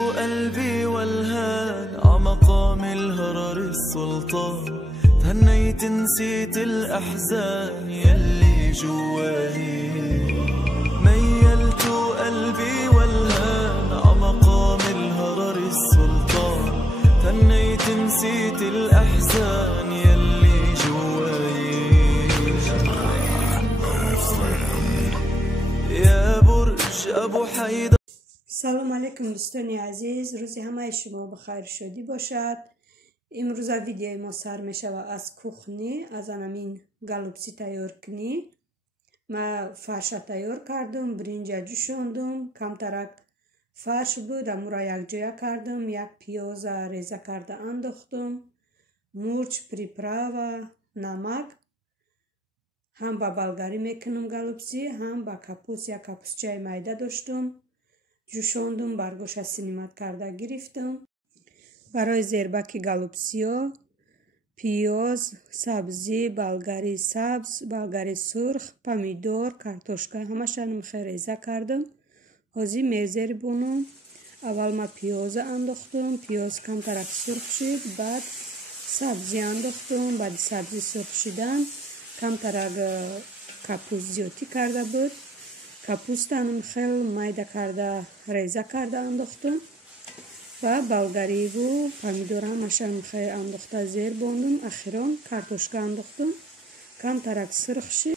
قلبي والهان عمقام الهرر السلطان تهنيت نسيت الأحزان يلي جواني ميلت قلبي والهان عمقام الهرر السلطان تهنيت نسيت الأحزان يلي جواني يا برج أبو حيدر. سلام علیکم دوستان عزیز، روزی همه شما بخیر شدی باشد. امروز ویدیوی ما سر می شود از کوخنی، از همین گالوپسی تیار کنی. ما فرش تیار کردم، برنج جوشاندم، کم ترک فرش بود، امورا یک جای کردم، یک پیاز ریزه کرده انداختم، مرچ، پریپراوا، نمک. هم با بلگاری میکنم گالوپسی، هم با کپوس، یک کپوسچه میده داشتم. جوشاندم، برگوش سینیمت کرده گرفتم. برای زیربک گالوپسیا پیاز، سبزی، بلگاری سبز، بلگاری سرخ، پامیدور، کارتوشکا همشان ریزه کردم. حاضی میزر بونم. اول ما پیاز انداختم، پیاز کم طرف سرخ شد، بعد سبزی انداختم، بعد سبزی سرخ شدن کم طرف کپوس زیادی کرده بود. کپوستانم خیلی میده کرده ریزه کرده انداختم و بلگاری و پامیدور همشان خیلی انداخته زیر باندم. اخیرا کارتوشکا انداختم، کم ترک سرخ شد.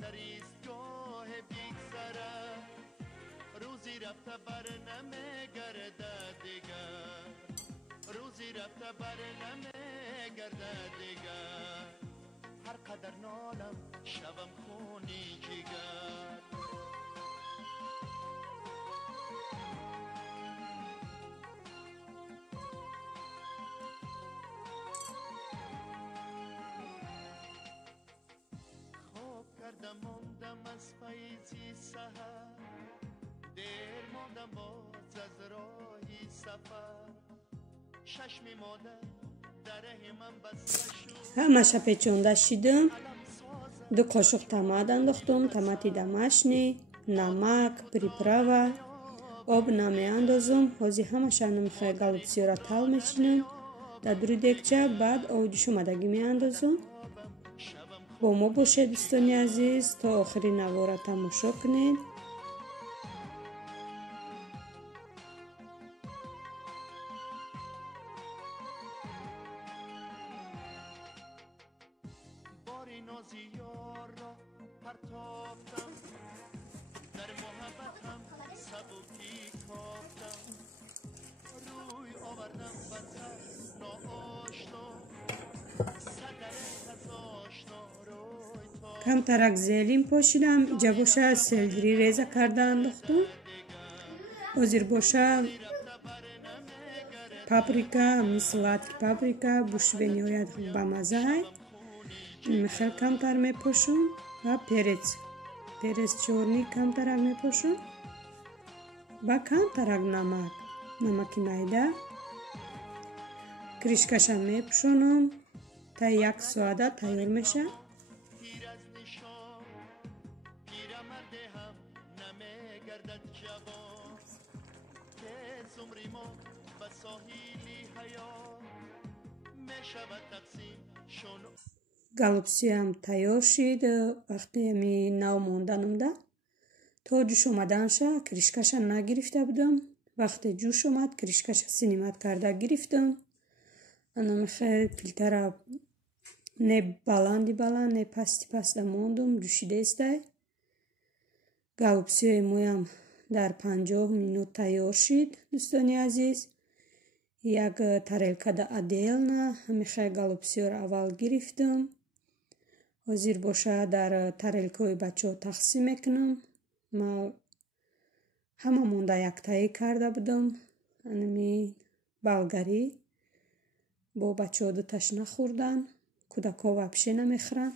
در ایستگاه بیگذره روزی رفته بر نمیگرده دیگر روزی رفته بر نمیگرده دیگر هر قدر نالم شبم خونی جگر موندم از پاییزی سحر دیر موندم باز از راهی سفر ششمی مادر دره من بسته شد همشه پیچونده شدم. 2 قاشق تماد انداختم، تماتی دمشنی، نمک، پریپراوا، آب نمی اندازم. حاضی همشانم خیلی گالوپسی را تل میچینم در دوری دیگچه. بعد آوجوش اومدگی می اندازم. با ما باشید دوستان عزیز تا آخری نوار تماشا کنید. کم ترک زیلیم پاشیدم. اینجا باشه سلدری ریزه کرده انداختم. حاضر باشه پاپریکا، مثلات پاپریکا بوش به نهایت با مزه های خیلی کم تر میپاشم و پرس چورنی کم ترک میپاشم با کم ترک نمک میده. کریشکشم میپشونم تا 1 ساعت تیار میشه. گالوپسی هم تیار شد. وقتی می نو موندنم ده تا جوش اومدن شه کریشکش نگرفته بودم. وقتی جوش اومد کریشکش سینیمت کرده گرفتم. انا خیلی فیلتر نه بلند نه پست موندم جوشیده است. گالوپسی مویم در 50 مینوت تیار شد دوستان عزیز. یک ترلکه ده ادیلنا همیشه گالوپسی را اول گرفتم. حاضر باشه در ترلکه های بچه ها تقسیم میکنم. ما همه مونده یک تایی کرده بودم. انمی بلگاری با بچه ها دوتش نخوردن. کودک ها وپشه نمیخورن.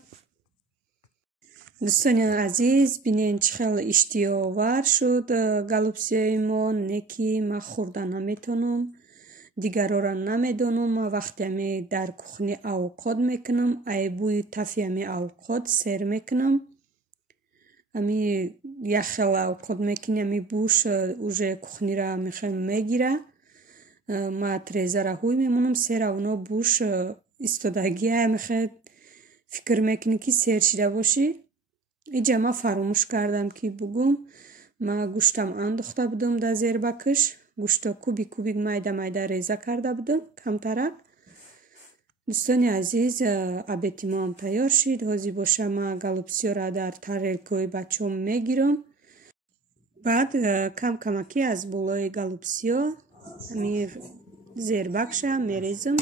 دوستان عزیز بینین چخیل اشتیاور شد галупсияи мо неки ма хӯрда наметонам дигаро ра намедонам ма вақте ами дар кухни авоқот мекунам ай бӯи тафи ами авоқот сер мекунам ами як хел авоқот мекуни ами буш уже кухнира мехем мегира ма трезара ҳуй мемонам сера уно буш истодагия мехе фикр мекуни ки сер шида боши иҷа ма фаромӯш кардам ки бугум ма гӯштам андохта будам дар зербакиш гӯшто кубик майда майда реза карда будам камтарак дӯстони азиз обеди моам тайёр шид ҳозир боша ма галупсиёра дар тарелкаҳои бачаҳом мегирам баъд камакӣ аз болои галупсиё ами зербакша мерезам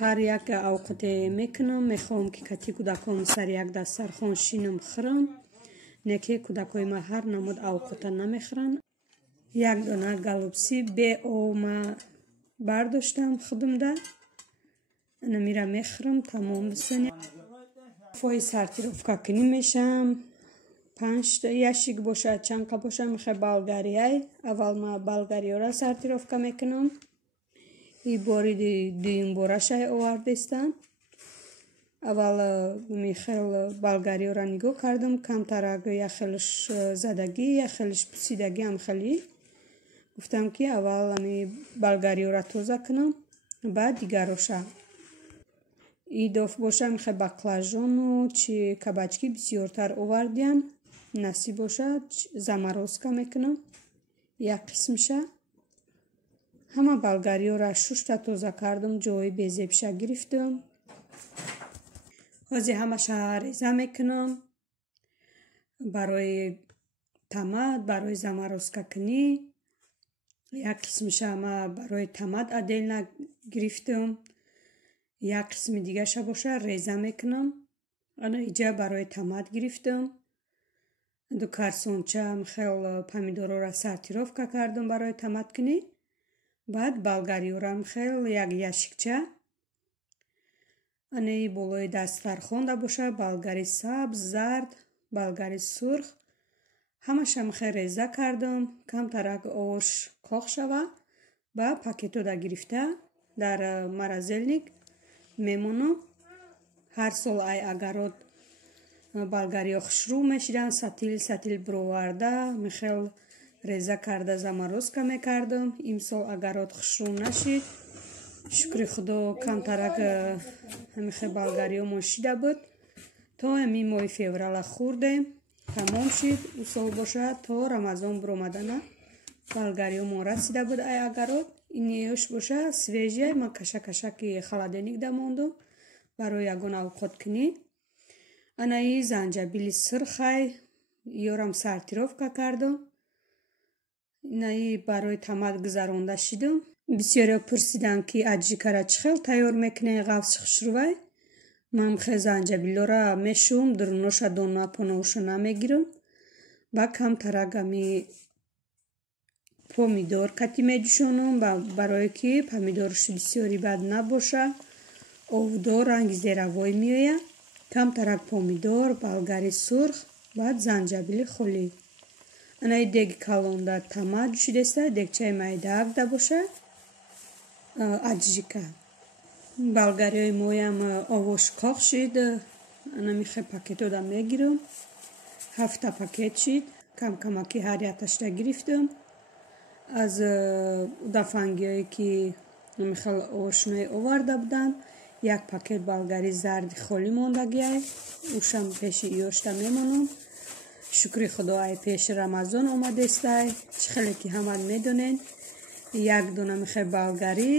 ҳар як авоқоте мекунам мехоҳам ки кати кӯдакҳоам сар як дастархон шинам хӯрам неки кӯдакҳои ма ҳар намуд авоқота намехӯранд як дона галупси бе об ма бардоштам худумда намира мехӯрам тамом дӯстони фои сортировка кунӣ мешам 5 ящик бошад чанка бошад мехе болгарияй аввал ма болгариёра сортировка мекунам и бори дуюм борашай овардестам аввал мехел болгариёра нигоҳ кардам камтарак як хелш задагӣ як хелш пусидагӣ ам хелӣ гуфтам ки аввал ами болгариёра тоза кунам баъд дигароша идоф боша мехе баклажону чи кабачки бисёртар овардиям насиб бошад заморозка мекунам як қисмша ҳама болгариёра шушта тоза кардам ҷои безебша гирифтам ҳозир ҳамаша реза мекунам барои томат барои заморозкакунӣ як қисмша ма барои томат отдельно гирифтам як қисми дигаша боша реза мекунам ана иҷа барои томат гирифтам ду карсонча хел помидорора сортировка кардам барои томаткунӣ баъд болгариёрам хел як ящикча анаи болои дастархон да боша болгари сабз зард болгари сурх ҳамашам хел реза кардам камтарак ош коқ шава ба пакетода гирифта дар морозилник мемонам ҳар сол ай агарот болгариё хушрӯ мешиданд сатил бироварда мехел реза карда заморозка мекардам имсол агарот хушрӯ нашид шукри худо камтарак ҳамихе болгариёмон шида буд то ами моҳи феврала хӯрдем тамом шид усол боша то рамазон биромадана болгариёмон расида буд ай агарот инеёш боша свежай ма кашакашаки холодильник дамондам барои ягон авоқоткунӣ анаи занҷабили сирхай ёрам сортировка кардам инаи барои томат гузаронда шидам бисёре пурсиданд ки аҷикара чӣ хел тайёр мекунед ғафси хушрӯвай ман хел занҷабилора мешӯм дуруноша дона понаоша намегирам ба камтарак ами помидор кати медӯшонам барое ки помидорши бисёри бад набоша овдор ранги зеравой меояд камтарак помидор болгари сурх баъд занҷабили холӣ анаи деги калонда томат ҷӯшидеста дегчаи майдаак да боша аҷика болгариёи моям овош коқ шид анамихе пакетода мегирам 7 пакет шид камакӣ ҳар яташта гирифтам аз удафангиҳое ки намихел овошное оварда буданд як пакет болгари зарди холӣ мондагиай ушам пеши иёшта мемонам шукри худо ай пеши рамазон омадестай чӣ хеле ки ҳама медонед як дона мехе болгарӣ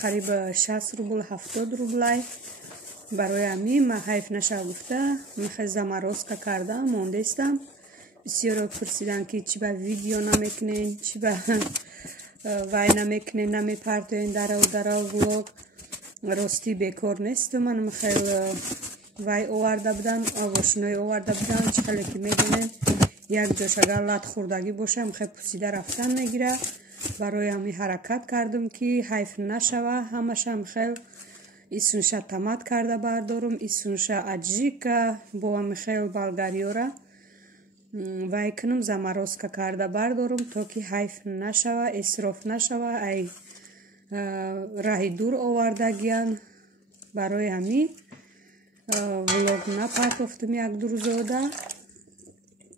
қариб 60 рубл 70 рублай барои ами ма ҳайф наша гуфта мехе заморозка карда мондестам бисёро пурсиданд ки чӣ ба видео намекунед чӣ ба вай намекунед намепартоен дарав влог ростӣ бекор несту ман мехел вай оварда буданд овошной оварда буданд чӣ хеле ки медонед як ҷош агар лат хӯрдагӣ боша мехел пусида рафтан мегира барои ҳами ҳаракат кардам ки ҳайф нашава ҳамашам хел исунша томат карда бардорум, исунша аджика бо Михаил Болгариёра вай кунум, заморозка карда бардорум, то ки ҳайф нашава, исроф нашава. Ай раҳи дур овардагиян, барои ҳами влог напартофтум як-ду рӯзода.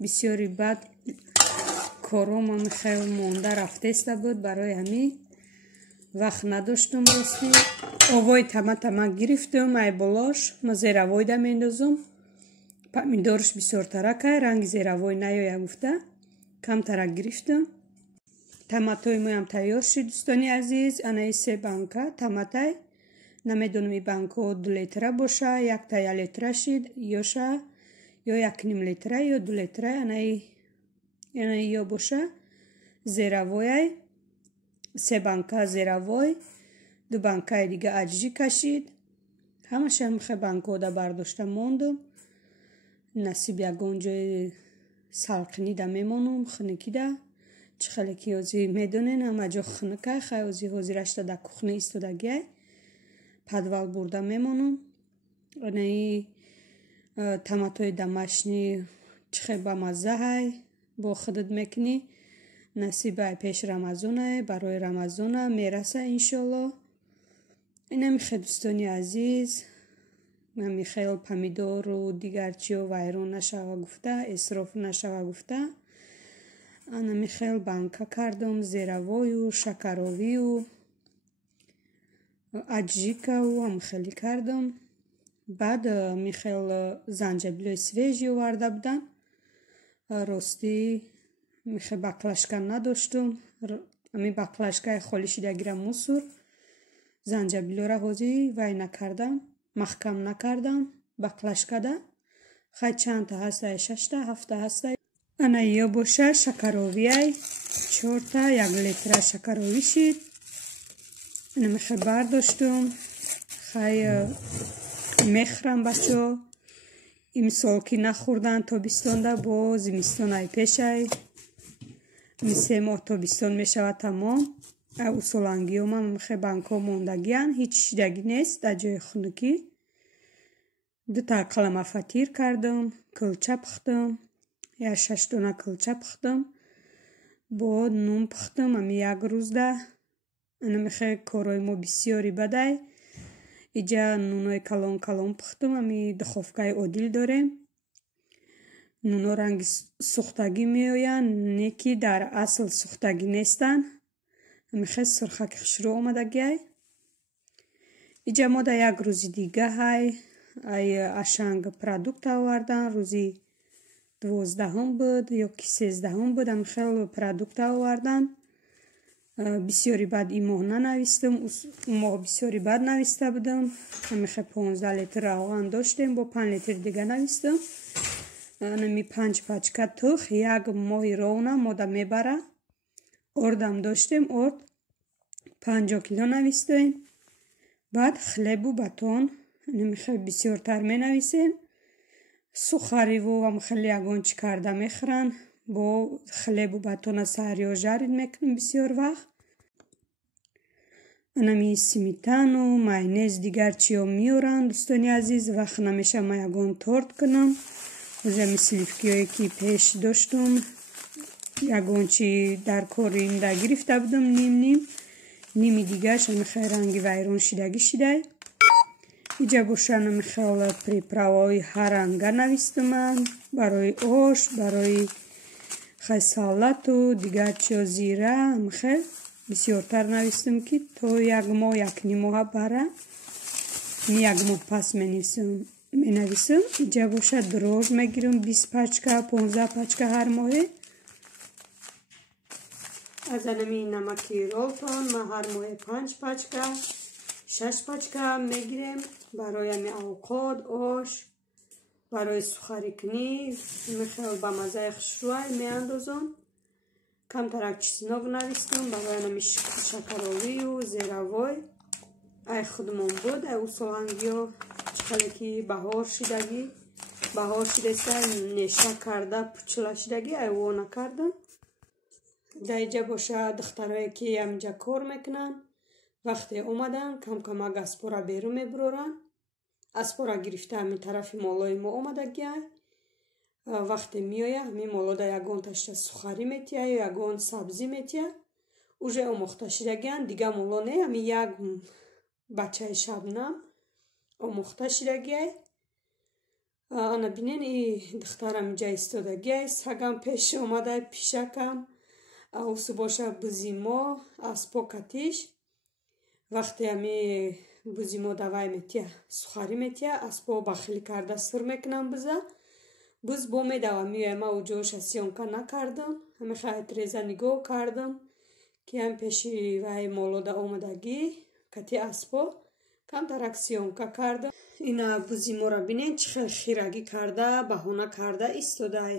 бисёри бад корома Михаил монда рафтеста буд, барои ҳами вақт надоштум. рости овои тама гирифтум, ай болош ма зеравойда мендозум. помидорш бисёртаракай, ранги зеравой наёя гуфта камтарак гирифтум. томатои моям тайёр шид, дӯстони азиз. анаи 3 банка томатай, намедонам и банко 2 литра боша, якта 1 литра шид, ёша ё 1,5 литра ё 2 литра. анаи ё боша. зеравояй 3 банка зеравой, 2 банкаи дига аҷжи кашид. ҳамаша михе банкода бардошта мондум. насиб ягон ҷои салқинида мемонум, хунукида чӣ хеле ки ҳозир медонен ҳама ҷо хунукай, хай ҳозирашта да кухни истодагиай падвал бурда мемонум. анаи томатои домашни чӣ хел ба маззаҳай бо худут мекунӣ. насибай пеш рамазонай, барои рамазона мераса иншолло. ина михе дӯстони азиз, Михаил помидору дигар чиё вайрон нашава гуфта, исроф нашава гуфта, ана Михаил банка кардум, зеравою, шакаровию, аҷикаву ҳамхели кардум. баъд Михаил занҷабилои свежи оварда будан. рости михе баклажка надоштум, ами баклажкаи холӣ шидагира мусор. занҷабилора ҳозир вай накардам, маҳкам накардам баклажкада. хай чандта ҳастай, 6та 7та ҳастай. ана ё боша шакаровияй 4та 1 литра шакаровӣ шид. ана михе бардоштум, хай мехӯрам бачо. имсол ки нахӯрдан тобистонда бо зимистонай пешай. 3 моҳ тобистон мешавад тамом. усолангиёмам михе банко мондагиян, ҳеҷ шидагӣ нест дар ҷои хунукӣ. 2 қалама фатир кардам, кулча пухтам, 6 дона кулча пухтам, бо нун пухтам. ами як рӯзда ана михе корои мо бисёри бадай. иҷа нунои калон калон пухтам, ами духовкаи одил дорем. нуно ранги сухтагӣ меоян, не ки дар асл сухтагӣ нестан. михе сурхаки хушрӯ омадагиай. иҷа мо да як рӯзи дига ҳай ай ашанг продукт овардан. рӯзи 12 буд ё ки 13 буд, ами хел продукт овардан. бисёри бад ин моҳ нанавистам, моҳ бисёри бад нависта будам. амихе 15 литр равған доштем, бо 5 литр дига навистам. анами 5 пачка тух як моҳи ровна мода мебара. ордам доштем, орд 50 кило навистем. баъд хлебу батон, намихе бисёртар менависем. сухариву амхели ягон чӣ карда мехӯранд. бо хлебу батона сарё жарид мекунем бисёр вақт. анами сметану майонез дигар чиё меоранд. дӯстони азиз, вақт намеша ма ягон торт кунам. ҳозирами сливкиое ки пеш доштум, ягон чи дар кори да гирифта будам ним ними дигаш амихе ранги вайрон шидагӣ шидай. иҷа боша намихел приправаҳои ҳар ранга навистуман, барои ош, барои хай салату дигар чиё зира амихел бисёртар навистум ки то 1 моҳ 1,5 моҳа бара. 1 моҳ пас менависам. иҷа боша дрож мегирам 20 пачка 15 пачка ҳар моҳе. аз анами намаки ролтон ма ҳар моҳе 5 пачка 6 пачка мегирем барои ами овқот, ош, барои сухарикунӣ. михел ба маззаи хушрӯай меандозам. камтарак чеснок навистам барои анами шакаровию зеравой. ай худмон буд, ай усолангиё чӣ хеле ки баҳор шидагӣ, баҳор шидеста неша карда пучла шидагӣ ай во накардам. дар иҷа боша духтарое ки амиҷа кор мекунанд. вақте омадан кам-камак аспора берун мебуроранд. Аспора гирифта ҳамин тарафи молои мо омада гияй. Вақте миёя ҳамин молода ягон ташта сухарӣ метия ё ягон сабзӣ метия. Уже омохта шидагиян, дига моло не, ҳамин як бачаи шабнам омохта шидагияй. Ана бинен и духтарам инҷа истодагияй, сагам пеш омадай, пишакам авсу боша бузимо аспо катиш. Вақте ҳами бузимо давай метия сухарӣ метия, аспо бахилӣ карда сир мекунам буза. Буз бо медава миёям, ма уҷоша сиёнка накардам, ҳамихайт реза нигоҳ кардам ки ҳам пеши вай молода омадагӣ кати аспо камтарак сиёнка кардам. Ина бузимора бинен чӣ хел хирагӣ карда баҳона карда истодай.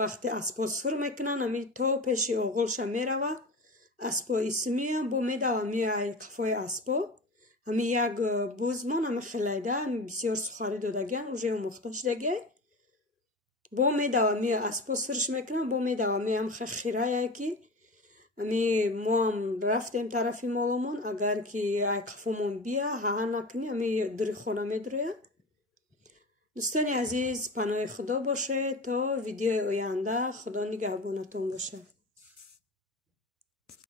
Вақте аспо сир мекунан ҳами то пеши оғӯлша мерава, аспо ису миёям, бо медава миёяй қафои аспо. ҳами як буз мон ҳами хелайда ҳами бисёр сухарӣ додагиян, уже омохта шидагияй. Бо медава миёя аспо сирш мекунам, бо медава миёям хираяй ки ҳами моам рафтем тарафи моломон, агар ки ай қафомон бия ҳаҳа накунӣ ҳами дури хона медурӯя. дӯстони азиз, паноҳи худо бошед. То видеои оянда, худо нигаҳбонатон бошад.